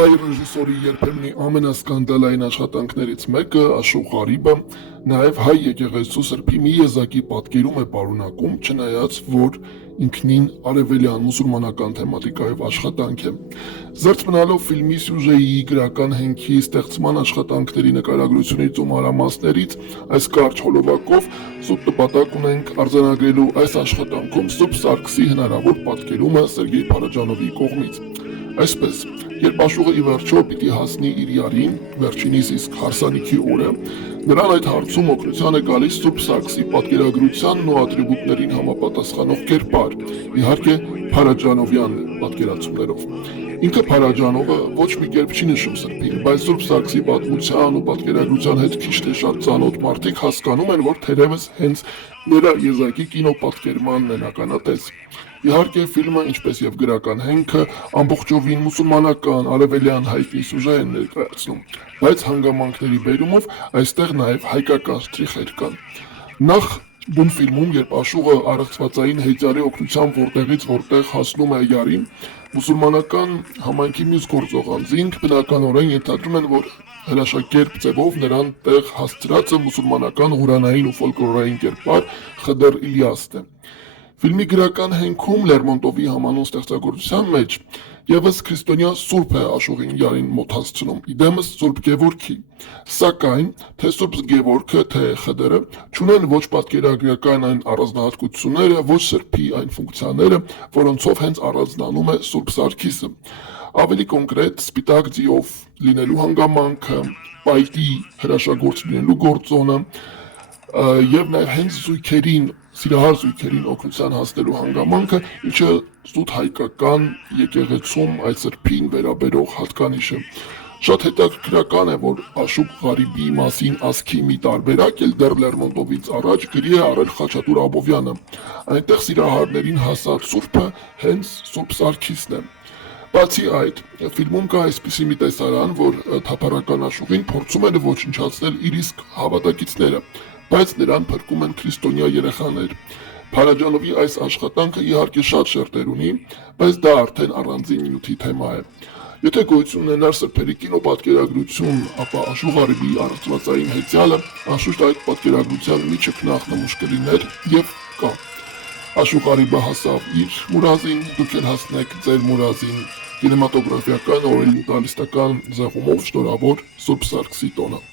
հայ ռեժիսորի երբեմնի ամենասկանդալային աշխատանքներից մեկը Աշոտ Ղարիբը նաև հայ եկեղեցու սրբի մի եզակի պատկերում է պարունակում, չնայած որ ինքնին արևելյան մուսուլմանական թեմատիկայով աշխատանք է։ Զերծ մնալով ֆիլմի սյուժեի, գրական հենքի, ստեղծման աշխատանքների նկարագրությունից ու մանրամասներից, այս կարճ հոլովակով զուտ նպատակ ունենք արձանագրելու այս աշխատանքում Սուրբ Սարգսի հնարավոր պատկերումը Սերգեյ Փարաջանովի կողմից։ Այսպես, երբ Աշուղը ի վերջո պիտի հասնի իր յարին, վերջինիս իսկ հարսանիքի օրը, նրան այդ հարցում օգնության է գալիս Սուրբ Սարգսի պատկերագրությանն ու ատրիբուտներին համապատասխանող կերպար, իհարկե Փարաջանովյան պատկերացումներով։ Ինքը Փարաջանովը ոչ մի կերպ չի նշում սրբին, բայց Սուրբ Սարգսի պատմության ու պատկերագրության հետ քիչ թե շատ ծանոթ մարդիկ հասկանում են, որ թերևս հենց նրա եզակի կինոպատկերմանն են ականատես։ Իհարկե ֆիլմը, ինչպես եւ գրական հենքը, ամբողջովին մուսուլմանական, արևելյան հայտնի սյուժե են ներկայացնում, բայց հանգամանքների բերումով այստեղ նաեւ հայկական շտրիխեր կան։ Նախ բուն ֆիլմում, երբ Աշուղը առեղծվածային հեծյալի օգնությամբ որտեղից որտեղ հասնում է յարին, մուսուլմանական համայնքի մյուս գործող անձինք բնականորեն ենթադրում են, որ հրաշակերպ ձևով նրան տեղ հասցրածը մուսուլմանական ղուրանային ու ֆոլկլորային կերպար Խդր Իլյասն է։ Ֆիլմի գրական հենքում Լերմոնտովի համանուն ստեղծագործության մեջ եւս քրիստոնյա սուրբ է Աշուղին յարին մոտ հասցնում, իդեմս Սուրբ Գևորգի, սակայն թե Սուրբ Գևորգը, թե Խդրը չունեն ոչ պատկերագրական այն առանձնահատկությունները, ոչ սրբի այն ֆունկցիաները, որոնցով հենց առանձնանում է Սուրբ Սարգիսը։ Ավելի կոնկրետ սպիտակ ձիով լինելու հանգամանքը, պայտի հրաշագործ լինելու գործոնը եւ նաեւ հենց զույգերին, սիրահար զույգերին օգնության հասնելու հանգամանքը, ինչը զուտ հայկական եկեղեցում այդ սրբին վերաբերող հատկանիշ է։ Շատ հետաքրքրական է, որ Աշոտ Ղարիբի մասին ասքի մի տարբերակ էլ դեռ Լերմոնտովից առաջ գրի է առել Խաչատուր Աբովյանը։ Այնտեղ սիրահարներին հասած սուրբը հենց Սուրբ Սարգիսն է։ Բացի այդ, ֆիլմում կա այսպիսի մի տեսարան, որ թափառական Աշուղին փորձում են ոչնչացնել իր իսկ հավատակիցները, բայց նրան փրկում են քրիստոնյա երեխաներ։ Փարաջանովի այս աշխատանքը իհարկե շատ շերտեր ունի, բայց դա արդեն առանձին նյութի թեմա է։ Եթե գոյություն ունենար սրբերի կինոպատկերագրություն, ապա Աշոտ Ղարիբի առեղծվածային հեծյալը անշուշտ այդ պատկերագրության մի ճգնախնամուշ կլիներ եւ կա։ Աշոտ Ղարիբը հասավ իր մուրազին, դուք էլ հասնեք ձեր մուրազին, կինեմատոգրաֆիական, օրենտալիստական ձեղումով շնորհավոր Սուրբ Սարգսի տոնը։